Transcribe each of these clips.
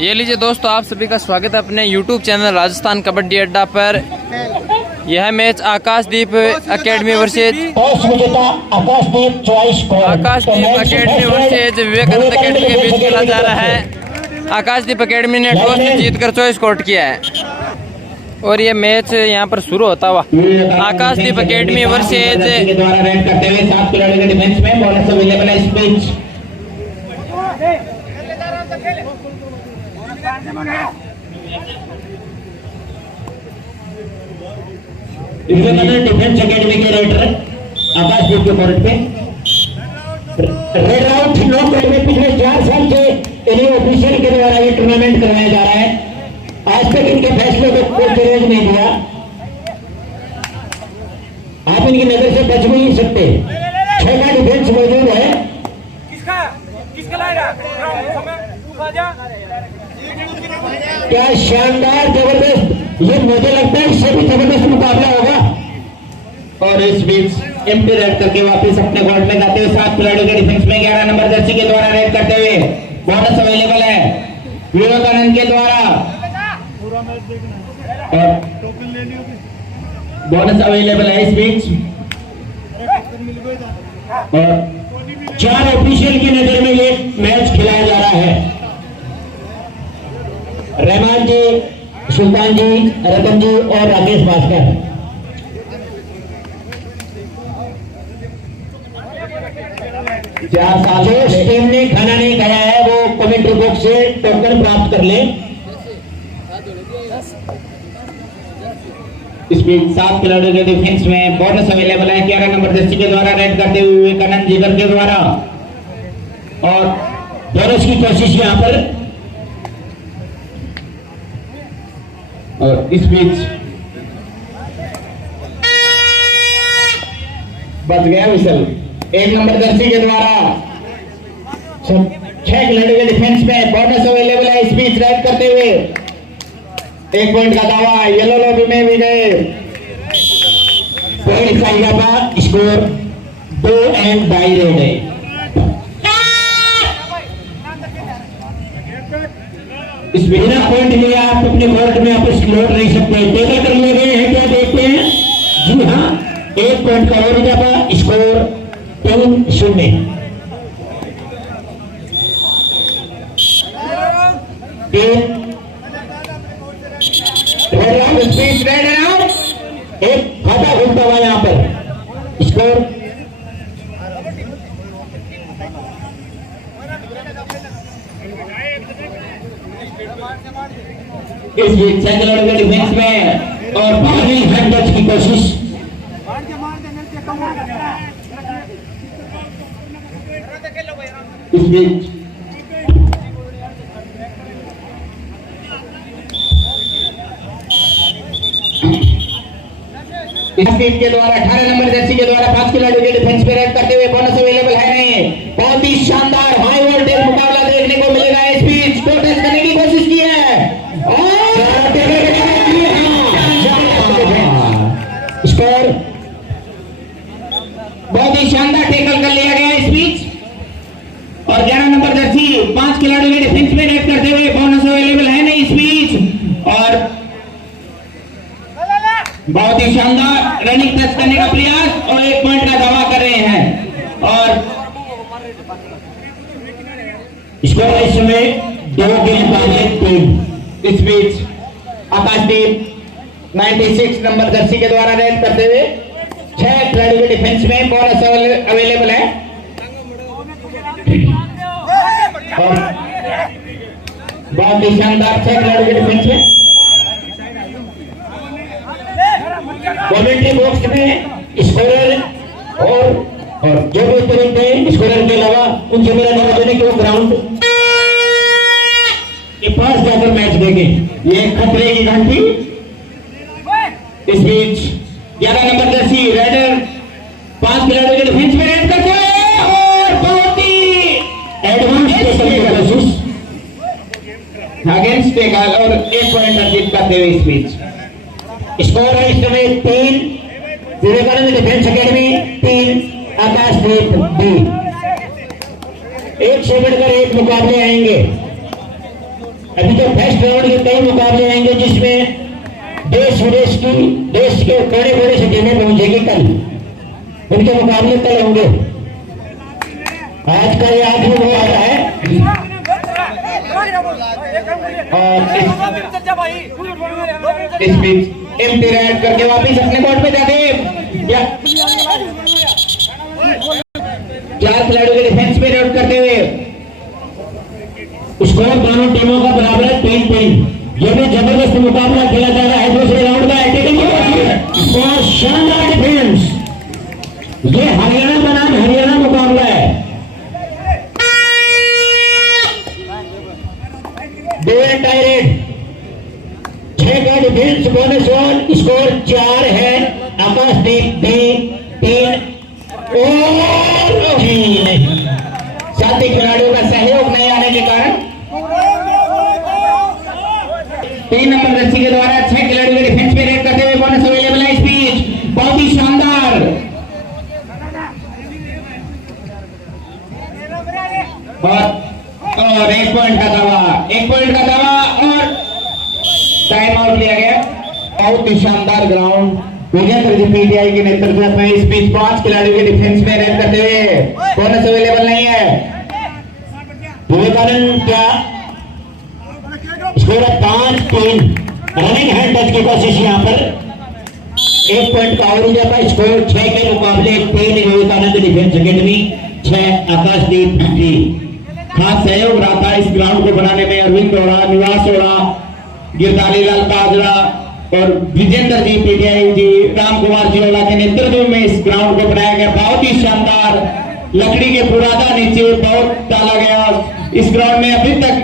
ये लीजिए दोस्तों, आप सभी का स्वागत है अपने YouTube चैनल राजस्थान कबड्डी अड्डा पर। यह मैच आकाशदीप एकेडमी वर्सेज विवेकानंद एकेडमी के बीच खेला जा रहा है। आकाशदीप एकेडमी ने टॉस जीतकर चॉइस कोर्ट किया है और ये मैच यहाँ पर शुरू होता हुआ आकाशदीप एकेडमी वर्सेज डिफेंस एकेडमी के रेडर आकाशदीप के कोर्ट पे रेड राउंड में पिछले 4 साल से इन्हीं ऑफिशियल के द्वारा ये टूर्नामेंट करवाया जा रहा है। आज तक इनके फैसले को कोई चैलेंज नहीं दिया। आप इनकी नजर से बच भी नहीं सकते। 6 का डिफेंस मौजूद है। क्या शानदार जबरदस्त, ये मुझे लगता है इससे भी जबरदस्त मुकाबला होगा। और इस बीच एम्प्टी रेड करके वापस अपने कोर्ट में जाते हुए 7 खिलाड़ियों के डिफेंस में 11 नंबर जर्सी के द्वारा रेड करते हुए बोनस अवेलेबल है विवेकानंद के द्वारा। और बोनस अवेलेबल है इस बीच। और 4 ऑफिशियल की नजर में ये मैच खिलाया जा रहा है। रहमान जी, सुल्तान जी, रतन जी और राकेश भास्कर। जो टीम ने खाना नहीं खाया है वो कमेंट्री बॉक्स से टोकन प्राप्त कर ले। इस बीच 7 खिलाड़ियों के डिफेंस में बोनस अवेलेबल है 11 नंबर जर्सी के द्वारा रेड करते हुए विवेकानंद जिगर के द्वारा। और बोनस की कोशिश यहां पर। और इस बीच बच गया विसल 1 नंबर जर्सी के द्वारा। 6 खिलाड़ियों के डिफेंस में बोनस अवेलेबल है इस बीच रेड करते हुए। 1 पॉइंट का दावा येलो लॉबी में भी गए। स्कोर 2 एंड बाई रेड है। इस बिना पॉइंट लिए आप अपने कोर्ट में वापस लौट नहीं सकते। टेकल कर लिए गए हैं, क्या देखते हैं? जी हाँ, 1 पॉइंट का और इजाफा। स्कोर 3-0। एक खाता घूमता हुआ यहाँ पर। स्कोर इस सेकंड के डिफेंस में और भारी हैंड टच की कोशिश। इस बीच टीम के द्वारा 18 नंबर जर्सी के द्वारा 5 खिलाड़ियों के डिफेंस पे रेड करते हुए बोनस अवेलेबल है नहीं। बहुत ही शानदार हाई वोल्टेज मुकाबला देखने को मिलेगा। इस बीच कोटेज करने की कोशिश की है और स्कोर बहुत ही शानदार टेकल कर लिया गया इस बीच। और 11 नंबर जर्सी 5 खिलाड़ियों के डिफेंस में रेड करते हुए बोनस अवेलेबल है नहीं इस बीच। और बहुत ही शानदार रनिंग टच करने का प्रयास और 1 पॉइंट का दावा कर रहे हैं। और स्कोर इस समय 2 गेंद बाजी 3। इस बीच आकाशदीप 96 नंबर जर्सी के द्वारा रेड करते हुए 6 खिलाड़ियों के डिफेंस में बोनस अवेलेबल है। और बहुत ही शानदार 6 खिलाड़ियों के डिफेंस में। कमेंट्री बॉक्स में स्कोरर और जो भी उपयुक्त है स्कोरर के अलावा उनसे मेरा निवेदन है कि वो ग्राउंड के पास जाकर मैच देखें। ये खतरे की घंटी। इस बीच 11 नंबर जर्सी रेडर 5 खिलाड़ियों के डिफेंस में रेड करते हैं और बहुत ही एडवांस कोशिश अगेंस्ट टेकल और 1 पॉइंट अर्जित करते हुए इस बीच। स्कोर है इस समय 3 विवेकानंद डिफेंस एकेडमी 3 आकाशदीप B। एक से बढ़कर एक मुकाबले आएंगे। अभी तो फर्स्ट राउंड के कई मुकाबले आएंगे जिसमें देश विदेश की, देश के कोने कोने से टीमें पहुंचेगी कल। उनके मुकाबले कल होंगे। आज का ये आखिरी मुकाबला है और इस बीच एम्प्टी राइड करके वापिस अपने कोर्ट पे जाते या 4 खिलाड़ियों के डिफेंस में राउट करते हुए स्कोर दोनों टीमों का बराबर है 3-3। यह भी जबरदस्त मुकाबला खेला जा रहा है दूसरे राउंड का। और शानदार डिफेंस, ये हरियाणा बनाम हरियाणा मुकाबला है। डायरेक्ट 6 का डिफेंस बोनस 1, स्कोर 4 है। आकाशदीप 3 और 3। साथी खिलाड़ियों का सहयोग नहीं आने के कारण 3 नंबर जर्सी के द्वारा 6 खिलाड़ियों के डिफेंस में रेड करते हुए बोनस अवेलेबल है। स्पीच बहुत ही शानदार और 1 पॉइंट का दावा और टाइम आउट लिया गया। बहुत ही शानदार ग्राउंड पीटीआई के नेतृत्व में इस बीच 5 खिलाड़ियों के डिफेंस में रेड करते हुए बोनस अवेलेबल नहीं है। विवेकानंद क्या स्कोर 5-3। रनिंग हैंड टच की कोशिश यहाँ पर 1 पॉइंट का और जाता है। स्कोर 6 के मुकाबले 3 विवेकानंद डिफेंस अकेडमी 6 आकाशदीप 3। खास सहयोग रहा था इस ग्राउंड को बनाने में अरविंद ओड़ा, निवास ओड़ा, गिरधारी लाल काजरा और विजेंद्र जी पीटीआई जी, राम कुमार जी ओला के नेतृत्व में इस ग्राउंड को बनाया गया। बहुत ही शानदार लकड़ी के बुरादा नीचे बहुत डाला गया। इस ग्राउंड में अभी तक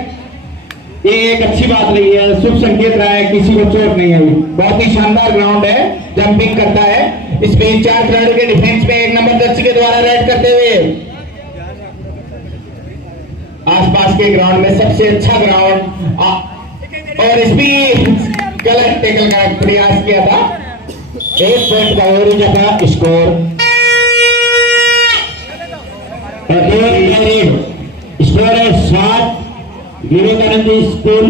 ये एक अच्छी बात रही है, शुभ संकेत रहा है, किसी को चोट नहीं आई। बहुत ही शानदार ग्राउंड है, जंपिंग करता है। इस बीच 4 खिलाड़ियों के डिफेंस में 1 नंबर जर्सी के द्वारा रेड करते हुए आसपास के ग्राउंड में सबसे अच्छा ग्राउंड और इस बीच गलत टेकल का प्रयास किया था। 1 पॉइंट का और जगह स्कोर स्कोर है 7 विवेकानंद स्कूल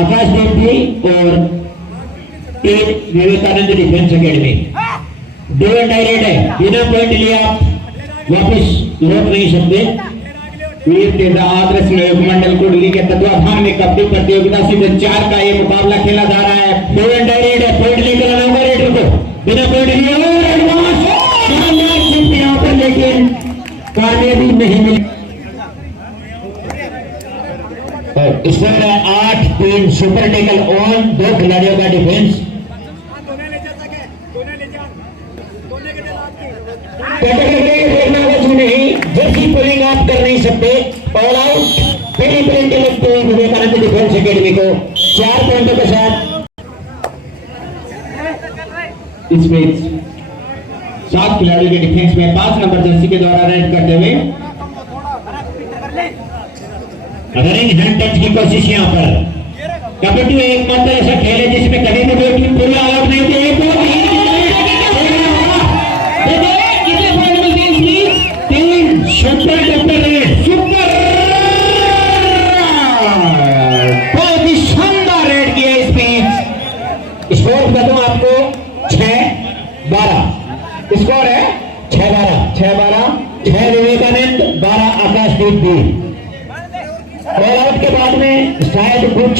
आकाशदीप और 1 विवेकानंद डिफेंस अकेडमी। 2 डायरेक्ट है, बिना पॉइंट लिए आप वापस लौट नहीं सकते। वीर तेजा आदर्श नायक मंडल कुंडली के तत्वाधान में कबड्डी प्रतियोगिता सीजन 4 का ये मुकाबला खेला जा रहा है। 2 डायरेक्ट है, पॉइंट लेकर आना होगा रेडर को, बिना पॉइंट लिए और एडवांस शानदार चिप यहां पर, लेकिन कामयाबी नहीं मिली। स्कोर है 8-3। सुपर टेकल ऑन 2 खिलाड़ियों का डिफेंस। नहीं जर्सी पुलिंग आप कर नहीं सकते। ऑल आउट पहली पेनल्टी लगती हुई विवेकानंद डिफेंस अकेडमी को 4 पॉइंटों के साथ। इस बीच 7 खिलाड़ियों के डिफेंस में 5 नंबर जर्सी के द्वारा रेड करते हुए रनिंग हैंड टच की कोशिश यहाँ पर। कबड्डी एक मात्र ऐसा खेल है जिसमें कभी भी कोई टीम पूरी आउट नहीं होती है। बहुत ही शानदार रेड किया इस बीच। स्कोर बता दूं आपको 6-12 स्कोर है। 6-12 6 विवेकानंद 12 आकाशदीप भी। ऑल आउट के बाद में शायद कुछ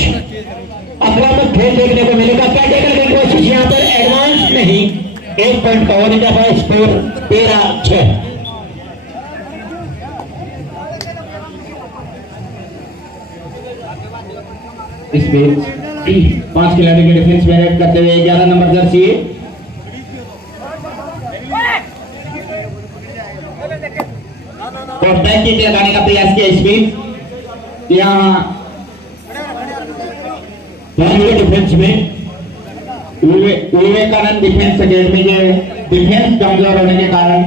आक्रामक खेल देखने को मिलेगा। क्या टेकल की कोशिश यहाँ पर एडवांस नहीं। 1 पॉइंट का होने का स्कोर 13-6। इस बीच 5 खिलाड़ियों के डिफेंस में रेड करते हुए 11 नंबर जर्सी और बैक किक लगाने का प्रयास किया। इस बीच यहाँ डिफेंस में विवेकानंद डिफेंस अकेडमी के डिफेंस कमजोर होने के कारण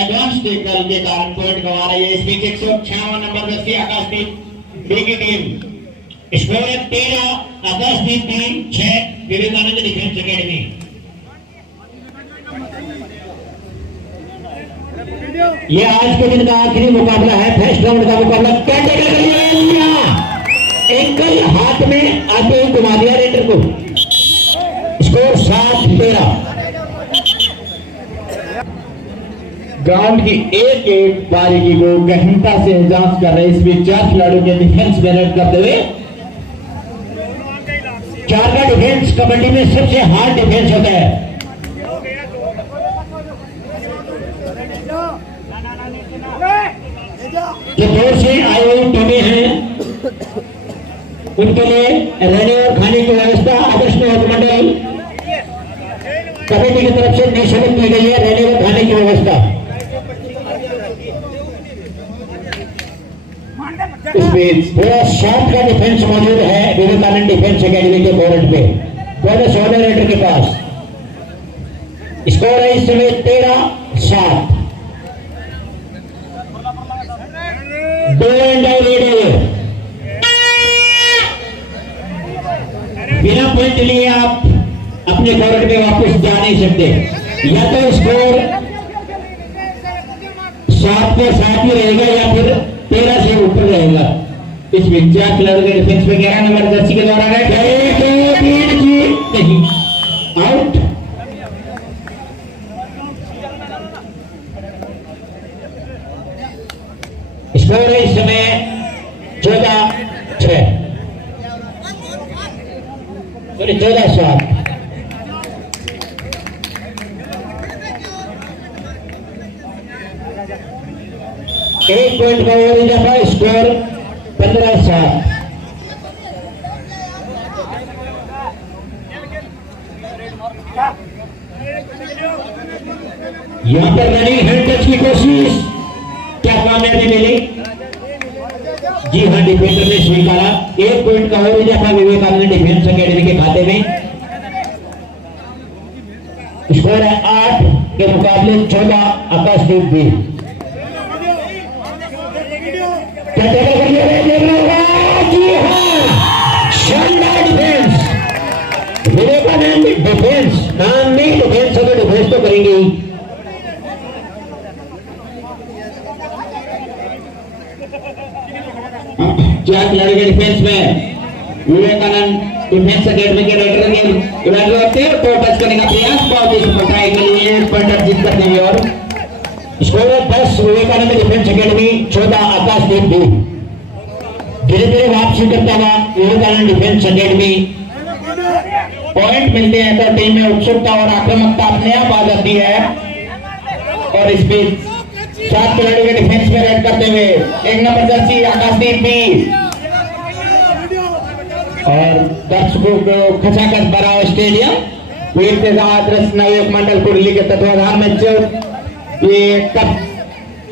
एडवांस टेकल के कारण पॉइंट गंवा रही है। इस बीच 156 नंबर जर्सी आकाशदीप बी की टीम। स्कोर 13 आकाशदीप 6 विवेकानंद डिफेंस अकेडमी। ये आज के दिन का आखिरी मुकाबला है, फर्स्ट राउंड का मुकाबला। क्या टेकल कर लिया साइकिल हाथ में आते ही घुमा दिया रेडर को। स्कोर 7-13। ग्राउंड की एक एक बारीकी को गहनता से जांच कर रहे इस बीच 4 खिलाड़ियों के डिफेंस में रेड करते हुए। 4 का डिफेंस कबड्डी में सबसे हार्ड डिफेंस होता है। जो दूर से आए हुए टीमें हैं उनके लिए रहने और खाने की व्यवस्था आदर्श नवक मंडल कमेटी की तरफ से निःशुल्क की गई है। रहने और खाने की व्यवस्था इस बीच पूरा 7 का डिफेंस मौजूद है विवेकानंद डिफेंस एकेडमी के बोर्ड पे। दोनों 16 रेडर के पास स्कोर है इस समय 13-7। 2 एंड रेडी। बिना पॉइंट लिए आप अपने कोर्ट में वापस जा नहीं सकते। या तो स्कोर 7 पे 7 ही रहेगा या फिर 13 से ऊपर रहेगा। इस विद्या खिलाड़ी के डिफेंस में 11 नंबर जर्सी के द्वारा नहीं आउट। स्कोर है इस समय 14-6 सॉरी 14-7। एक पॉइंट का और इजाफा। स्कोर 15-7। यहां पर रनिंग हैंड टच की कोशिश, क्या कामयाबी मिली? जी हाँ, डिफेंडर ने स्वीकारा। 1 पॉइंट का और इजाफा विवेकानंद डिफेंस एकेडमी के खाते में। स्कोर है 8 के मुकाबले 14। आकाशदीप भी शानदार डिफेंस। विवेकानंद डिफेंस नाम नहीं, डिफेंस अगर डिफेंस तो करेंगे ही। चार खिलाड़ी के डिफेंस में विवेकानंद डिफेंस एकेडमी के रेडर ने तो टच करने का प्रयास बहुत ही सफलता के लिए पॉइंटर जीत करते हुए। और स्कोर 10 विवेकानंद डिफेंस एकेडमी 14 आकाशदीप भी। धीरे धीरे वापसी करता हुआ विवेकानंद डिफेंस एकेडमी। पॉइंट मिलते हैं तो टीम में उत्सुकता और आक्रामकता अपने आप आ जाती है। और इस बीच 7 खिलाड़ियों के डिफेंस में रेड करते हुए 1 नंबर जर्सी आकाशदीप भी। और दर्शकों को खचाखच भरा स्टेडियम वीर आदर्श नवयुवक मंडल कुंडली के तत्वाधान में ये कब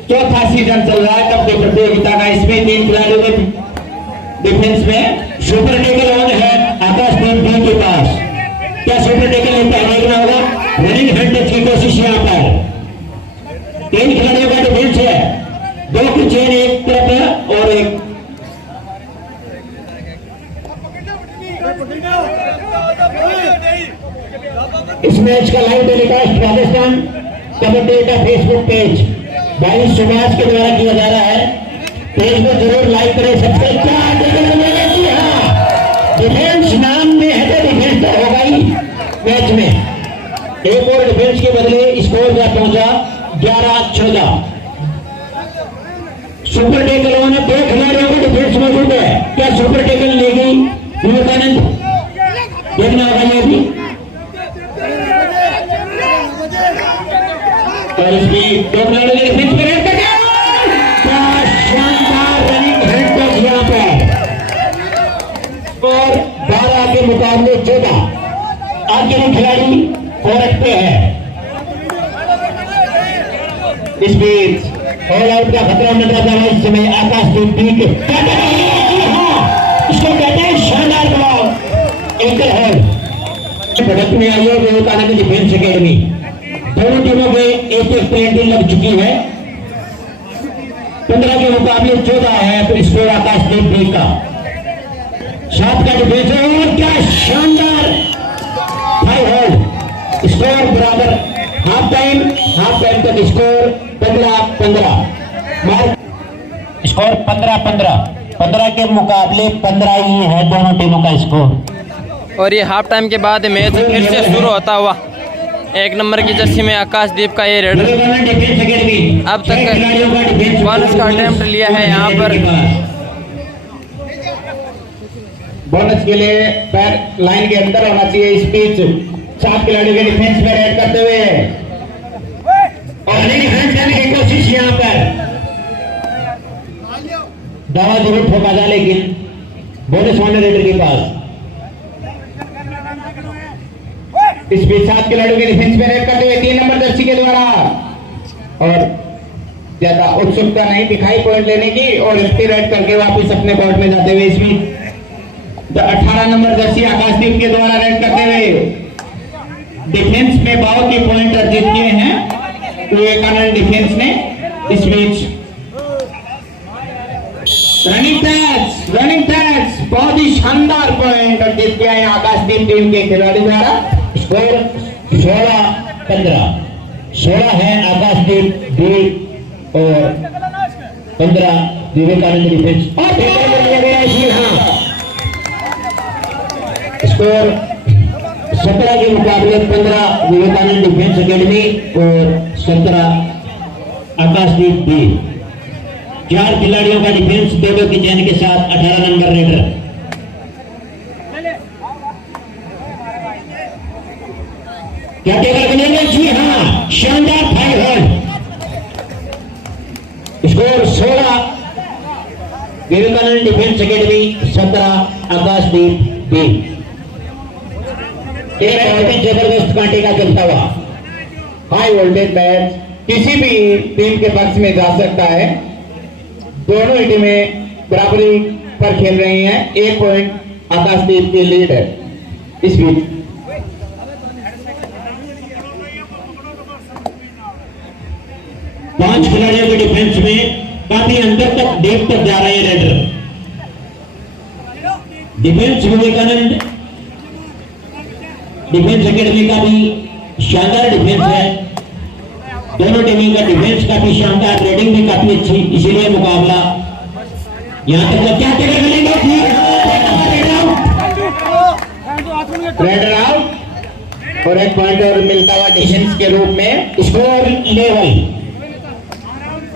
4था सीजन चल रहा है कब की प्रतियोगिता का। इसमें 3 खिलाड़ियों के डिफेंस में सुपर टेकल ऑन है आकाशदीप भी के पास। क्या सुपर टेकल लेता है देखना होगा। रनिंग हैंड टच की कोशिश यहाँ पर 3 खिलाड़ियों का डिफेंस है। 2 की चेन एक तरफ है और एक इस मैच का लाइव टेलीकास्ट राजस्थान कबड्डी का फेसबुक पेज भाई सुभाष के द्वारा किया जा रहा है। पेज को जरूर लाइक करें, सब्सक्राइब करें। हाँ, डिफेंस नाम में है तो डिफेंस तो होगा ही मैच में। एक और डिफेंस के बदले स्कोर जा पहुंचा 11-14। सुपर टेकल होने 2 खिलाड़ियों का डिफेंस मौजूद है। क्या सुपर टेकल लेगी विवेकानंद? देखना होगा ये भी। और इसकी 2 खिलाड़ियों ने डिफेंस में रेड किया। शानदार रनिंग हैंड टच यहाँ पर। और 12 के मुकाबले 14। आगे के खिलाड़ी कोर्ट पे है। इस बीच ऑल आउट का खतरा मंडरा जा रहा है इस समय आकाशदीप भी के। इसको कहते हैं शानदार बॉल एंकर है। प्रोडक्ट में आई है विवेकानंद डिफेंस एकेडमी। दोनों टीमों में एक पेनल्टी लग चुकी है। 15 के मुकाबले 14 है तो स्कोर आकाशदीप भी का। 7 का डिफेंस है और क्या शानदार हाई होल्ड। स्कोर बराबर। हाफ टाइम तक स्कोर 15-15। स्कोर 15-15। 15 के मुकाबले 15 ही है दोनों टीमों का स्कोर। और ये हाफ टाइम के बाद मैच फिर से शुरू होता हुआ 1 नंबर की जर्सी में आकाशदीप का ये रेडर अब तक बोनस का अटेम्प्ट लिया है। यहाँ पर बोनस के लिए पैर लाइन के अंदर होना चाहिए। इस बीच 7 खिलाड़ियों के डिफेंस में रेड करते हुए और डिफेंस करने की कोशिश यहाँ पर दवा जरूर ठोका जा, लेकिन बोनस होने रेडर के पास। इस बीच 7 खिलाड़ियों के डिफेंस में रेड करते हुए 3 नंबर जर्सी के द्वारा और ज्यादा उत्सुकता नहीं दिखाई पॉइंट लेने की और रेड करके वापस अपने कोर्ट में जाते हुए इस बीच 18 नंबर जर्सी आकाशदीप के द्वारा रेड करते हुए डिफेंस में बाव के पॉइंट अर्जित किए हैं विवेकानंद डिफेंस ने। इस बीच रनिंग टैच बहुत ही शानदार पॉइंट अर्जित किया है आकाशदीप टीम के खिलाड़ी द्वारा। स्कोर 16-15, 16 है आकाशदीप डी और 15 विवेकानंद डिफेंस और लिया गया। जी हाँ, स्कोर 17 के मुकाबले 15 विवेकानंद डिफेंस एकेडमी और 17 आकाशदीप डी। 4 खिलाड़ियों का डिफेंस 2-2 की चेन के साथ 18 नंबर रेडर। क्या टेबल बनेंगे? जी हाँ, शानदार फाइव है। स्कोर 16 विवेकानंद डिफेंस एकेडमी, 17 आकाशदीप बी। एक और भी जबरदस्त कांटे का चलता हुआ हाई वोल्टेज मैच किसी भी टीम के पक्ष में जा सकता है। दोनों ही टीमें बराबरी पर खेल रही हैं। 1 पॉइंट आकाशदीप की लीड है। इस बीच 5 खिलाड़ियों के डिफेंस में काफी अंदर तक डीप तक जा रहे हैं raider. Defence Vivekananda defence academy का भी शानदार डिफेंस है। दोनों टीमों का डिफेंस काफी शानदार, रेडिंग भी काफी अच्छी, इसीलिए मुकाबला यहां तक क्या रेडर आउट और 1 पॉइंट और मिलता हुआ डिफेंस के रूप में। Score level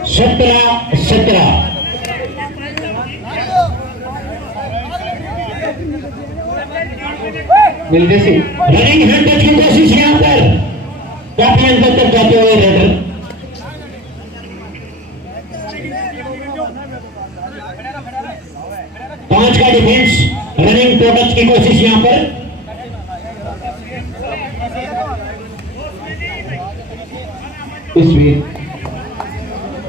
17-17। Running hand touch की कोशिश यहां पर काफी अंदर तक जाते हुए रेडर। पांच का डिफेंस रनिंग टू टच की कोशिश यहां पर। इस बीच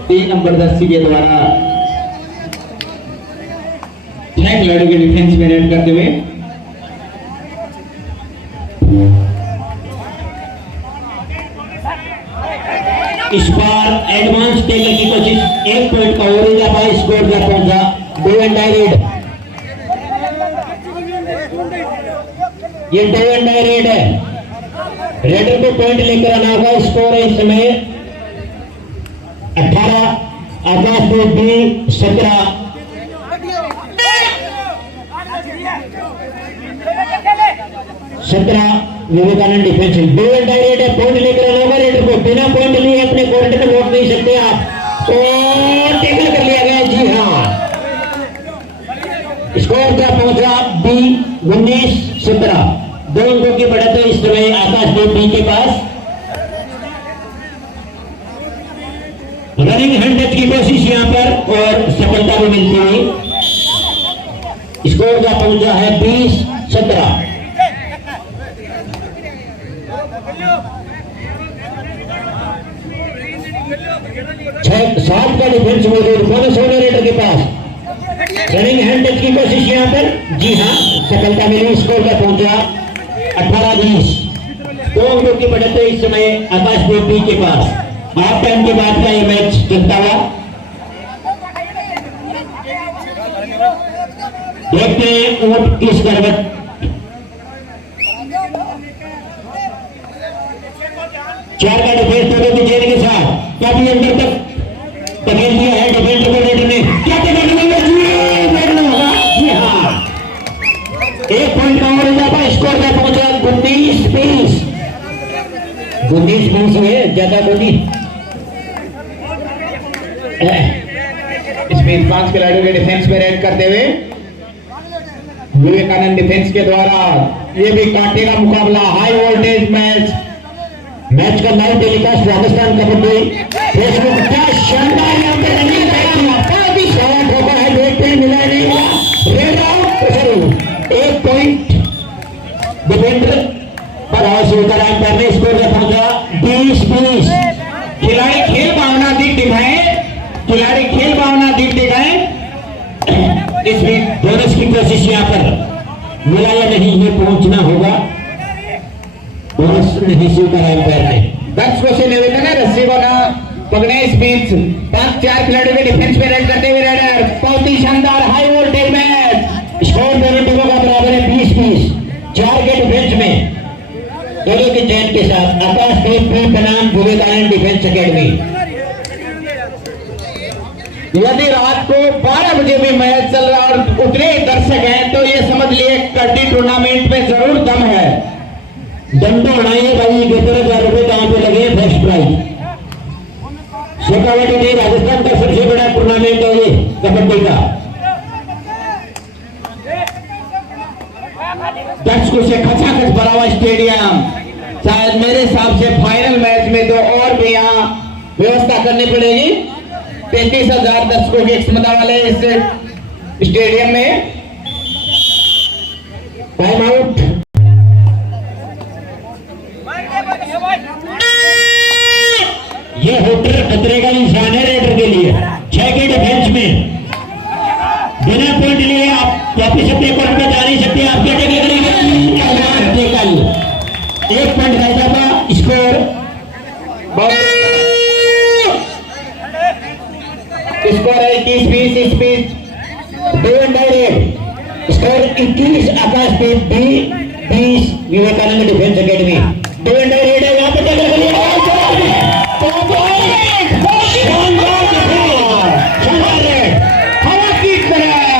3 नंबर जर्सी के द्वारा 6 खिलाड़ियों के डिफेंस में रेड करते हुए इस बार एडवांस टेकर की कोशिश। 1 पॉइंट का ओवर जा पाए, स्कोर जा पहुंचा 2 एंड डाई रेड। ये 2 एंड डाई रेड है। रेडर को पॉइंट लेकर आना होगा। स्कोर है इस समय 18 Akashdeep B, 17 Vivekanand defence. 2 and die raid है। पॉइंट लेकर आना होगा रेडर को। बिना पॉइंट लिए अपने कोर्ट में लौट नहीं सकते आप। और टेकल कर लिया गया। जी हाँ, स्कोर क्या पहुंचा बी 19-17। 2 अंकों की बढ़त है इस समय आकाशदीप बी के पास। रनिंग हैंड टच की कोशिश यहां पर और सफलता भी मिलती हुई। स्कोर क्या पहुंचा है 20-17। 7 का डिफेंस मौजूद। बोनस होने रेडर के पास। रनिंग हैंड टच की कोशिश यहां पर। जी हाँ, सफलता मिली। स्कोर का पहुंचा 18-20। 2 अंकों की बढ़त है इस समय आकाशदीप बी के पास। हाफ टाइम के बाद का ये मैच चलता हुआ देखते हैं ऊंट किस करवट। चार का डिफेंस तो की जेल के साथ काफी अंदर तक धकेल दिया है डिफेंस को रेडर ने। क्या एक पॉइंट का और इजाफा, स्कोर पे पहुंचा 19-20 है, ज्यादा बोली। इसमें 5 खिलाड़ियों के डिफेंस में रेड करते हुए विवेकानंद डिफेंस के द्वारा ये भी कांटे का मुकाबला, हाई वोल्टेज मैच का live telecast Rajasthan kabaddi Facebook. क्या शानदार यहाँ पे रनिंग भी सवा ठोका है, देखते हैं मिला नहीं मिला, रेड आउट। एक पॉइंट डिफेंडर पर हाउस होकर अंपायर ने स्कोर में पहुंचा 20-20। खिलाड़ी खेल भावना दिखाए, खिलाड़ी खेल भावना दिखाए। इसमें बोनस की कोशिश यहाँ पर मिला या नहीं, ये पहुंचना होगा। बोनस नहीं स्वीकार अंपायर ने। 10 को से निवेदन है, रस्सी को ना पकड़े। इस बीच 5-4 खिलाड़ियों के डिफेंस में रेड करते हुए रेडर, बहुत ही शानदार हाई वोल्टेज मैच। स्कोर दोनों टीमों का बराबर है 20-20। 4 के डिफेंस में दोनों की चैन के साथ आकाशदीप बनाम विवेकानंद डिफेंस एकेडमी। यदि रात को 12 बजे भी मैच चल रहा और उतने दर्शक हैं तो ये समझ लिए कबड्डी टूर्नामेंट में जरूर दम है। दंडो उड़ाइए भाई, 11,000 रुपए दांव पे लगे, फर्स्ट प्राइज। शेखावटी नहीं, राजस्थान का सबसे बड़ा टूर्नामेंट है ये कबड्डी का। 10 को से खचाखच भरा हुआ स्टेडियम। शायद मेरे हिसाब से फाइनल मैच में तो और भी यहाँ व्यवस्था करनी पड़ेगी। 33,000 दर्शकों की क्षमता वाले इस स्टेडियम में। Time out. ये होटर खतरे का निशान है रेडर के लिए। 6 के डिफेंस में बिना पॉइंट लिए आप वापिस अपने पॉइंट पे जा नहीं सकते। आप क्या करेंगे? 1 पॉइंट का इजाफा, स्कोर स्कोर है 21-20। इस बीच score 21 Akashdeep 20 Vivekanand defence academy. Do and die raid है यहाँ पे।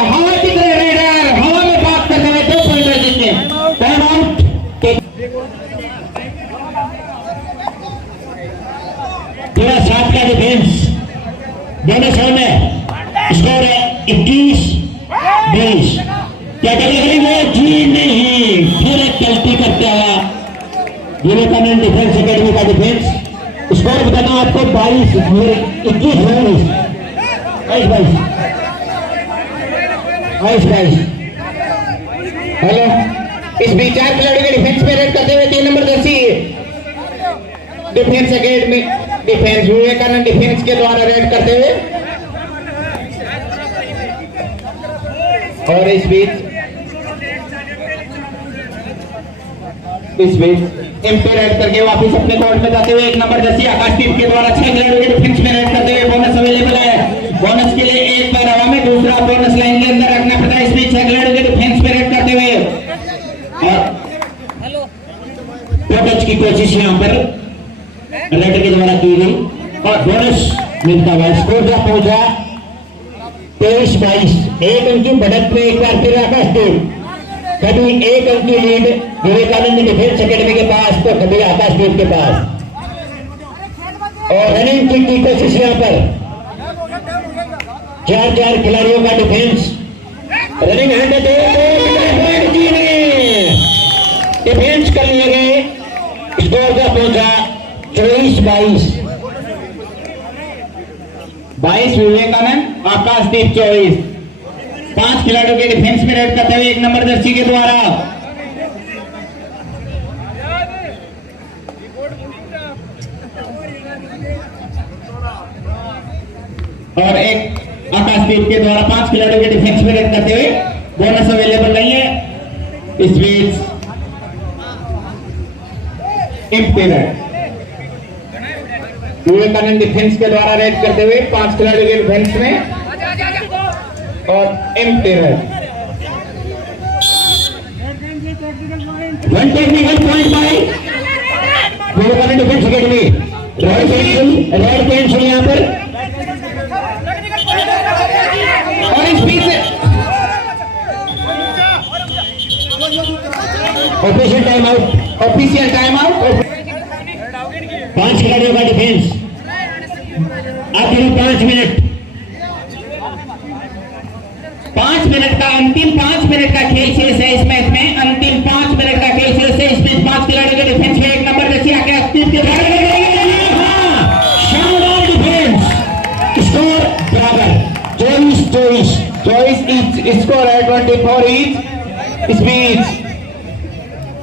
हवा की तरह रेडर हवा में बात करते हुए 2 पॉइंटर जीतने। Time out. पूरा 7 का डिफेंस दोनों सामने। स्कोर है 21-20। क्या करेंगे? वो जी नहीं, फिर एक गलती करते हुआ विवेकानंद डिफेंस एकेडमी का डिफेंस। स्कोर बताना आपको 22-21-22। हेलो, इस बीच 4 खिलाड़ियों के डिफेंस में रेड करते हुए 3 number jersey defence academy defence Vivekananda defence के द्वारा रेड करते हुए। और इस बीच एमपी रेड करके वापस अपने कोर्ट में जाते हुए 1 नंबर जर्सी आकाशदीप के द्वारा 6 खिलाड़ियों के डिफेंस में रेड करते हुए बोनस अवेलेबल है। बोनस के लिए 1 पैर हवा में, दूसरा बोनस लाइन के अंदर रखना पड़ता है। इस बीच 6 खिलाड़ियों के डिफेंस में रेड करते हुए टच की कोशिश यहाँ पर रेड के द्वारा की गई और बोनस मिलता हुआ। स्कोर क्या पहुंचा 23-22। 1 अंक की बढ़त में एक बार फिर आकाशदीप। कभी 1 अंक की लीड विवेकानंद डिफेंस एकेडमी के पास तो कभी आकाशदीप के पास। और रनिंग किक की कोशिश यहाँ पर 4 खिलाड़ियों का डिफेंस। रनिंग हैंड डिफेंस कर लिए गए। स्कोर का पहुंचा 24-22। 22 विवेकानंद, आकाशदीप 24। 5 खिलाड़ियों के डिफेंस में रेड करते हुए 1 नंबर जर्सी के द्वारा और एक आकाशदीप के द्वारा 5 खिलाड़ियों के डिफेंस में रेड करते हुए बोनस अवेलेबल नहीं है। इस बीच विवेकानंद डिफेंस के द्वारा रेड करते हुए 5 खिलाड़ियों के डिफेंस में और एम्प्टी है। 1 technical point by Vivekanand defence academy. Red pencil यहाँ पर और इस बीच official time out, official time out. 5 खिलाड़ियों का डिफेंस, आखिरी 5 मिनट, 5 मिनट का अंतिम 5 मिनट का खेल शेष है इस मैच में। अंतिम 5 मिनट का खेल शेष है इसमें। 5 खिलाड़ियों के डिफेंस में 1 नंबर रची आगे अक्तिव के शानदार डिफेंस। स्कोर बराबर 24 ईच स्कोर है, 24 ईच। इस बीच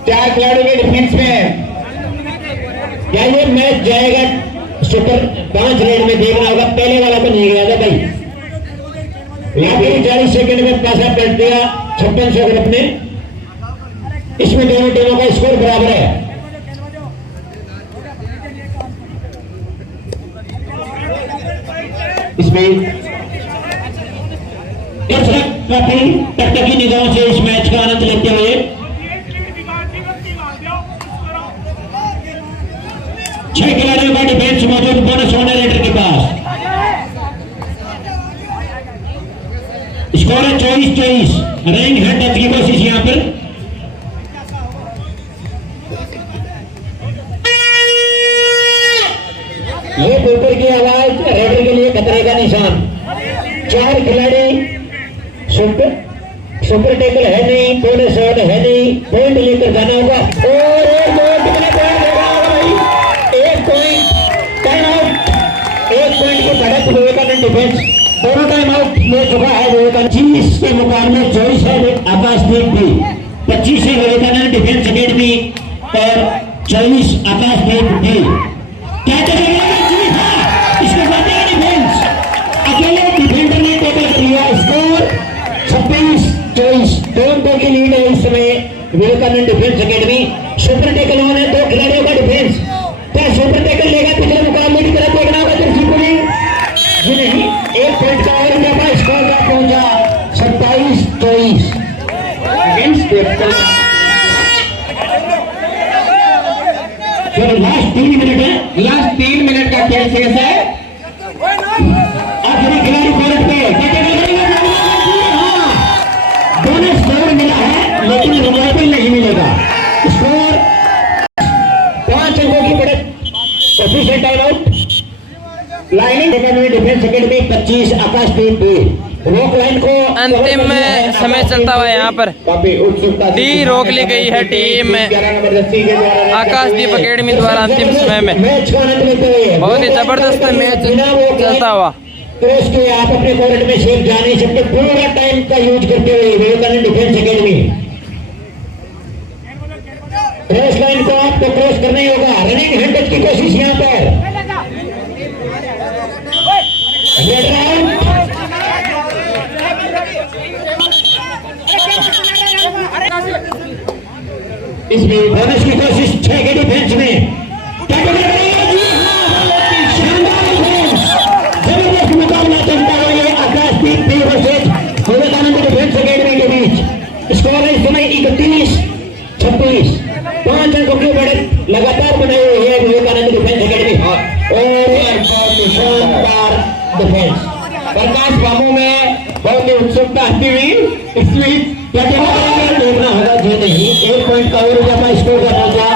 4 खिलाड़ियों के डिफेंस में क्या ये मैच जाएगा सुपर 5 रेड में? देखना होगा, पहले वाला तो नहीं गया था भाई। यहाँ पे 40 सेकंड में पैसा पलट दिया 5600 ग्रुप ने। इसमें दोनों टीमों का स्कोर बराबर है। इसमें टकटकी निगाहों से इस मैच का आनंद लेते हुए 6 खिलाड़ियों का डिफेंस मौजूद बोनस मॉडरेटर के पास। स्कोर है 24-24। रैंक है टच की कोशिश यहां पर। ये पेपर की आवाज रेडर के लिए खतरे का निशान। 4 खिलाड़ी सुपर टेकल है नहीं, बोनस शॉट है नहीं, पॉइंट लेकर जाना होगा और एक पॉइंट टाइम आउट। 1 पॉइंट की बढ़त विवेकानंद डिफेंस। दोनों टाइम आउट ले चुका है विवेकानंद। 25 के मुकाबले 24 है आकाशदीप भी। 25 है विवेकानंद डिफेंस अकेडमी और 24 आकाशदीप भी। क्या इसके बाद डिफेंस अकेले डिफेंडर ने टैकल कर लिया। स्कोर 26-24। दोनों की लीड है इस समय Vivekananda defence academy. Super tackle होने 2 खिलाड़ियों का डिफेंस। क्या सुपर टैकल लेगा पिछले मुकाबले की तरह? देखना होगा त्रिपुरी जी नहीं। 1 पॉइंट का और ज्यादा स्कोर का पहुंचा 27-24। लास्ट 3 मिनट है, लास्ट 3 मिनट का खेल शेष है। आखिरी खिलाड़ी कोर्ट पे बोनस स्कोर मिला है लेकिन रिवाइवल नहीं मिलेगा। स्कोर 5 अंकों की बढ़त। Official time out. Lining defence academy 25 आकाशदीप भी। रोक लाइन को अंतिम समय चलता हुआ यहाँ पर डी रोक ली गई है टीम आकाशदीप अकेडमी द्वारा। अंतिम समय में बहुत ही जबरदस्त मैच चलता हुआ। तो उसके आप अपने कोर्ट में सेफ जा नहीं सकते। पूरा टाइम का यूज करते हुए Vivekananda defence academy cross line को आपको क्रॉस करना ही होगा। रनिंग हैंड टच की कोशिश यहाँ पर। इसमें बोनस की कोशिश 6 के डिफेंस में। जबरदस्त मुकाबला चलता है आकाशदीप विवेकानंद डिफेंस अकेडमी के बीच। स्कोर है इस समय 31-26। 5 अंकों की बढ़त लगातार बनाई हुई है विवेकानंद डिफेंस अकेडमी और शानदार डिफेंस। प्रकाश बाबू में बहुत ही उत्सुकता आती हुई इस बीच देखना होगा जो नहीं। 1 पॉइंट का और ज्यादा स्कोर का पहुंचा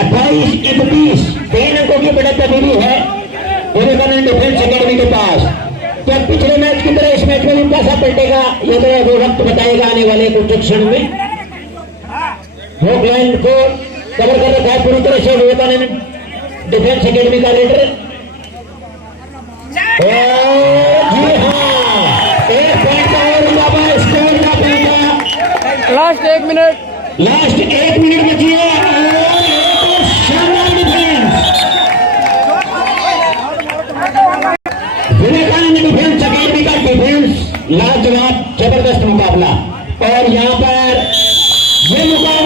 28-31। 3 अंकों की बढ़त अभी भी है विवेकानंद डिफेंस अकेडमी के पास। क्या पिछले मैच की तरह इस मैच में भी पैसा पलटेगा? यह तो वक्त बताएगा आने वाले कुछ क्षण में। रोक लाइन को कवर कर रखा है पूरी तरह से विवेकानंद डिफेंस अकेडमी का लीडर। जी हाँ, 1 पॉइंट का और ज्यादा स्कोर का पहुंचा। लास्ट 1 मिनट, लास्ट 1 मिनट बची है और शानदार डिफेंस विवेकानंद डिफेंस अकेडमी का डिफेंस। लाजवाब जबरदस्त मुकाबला और यहाँ पर ये मुकाबला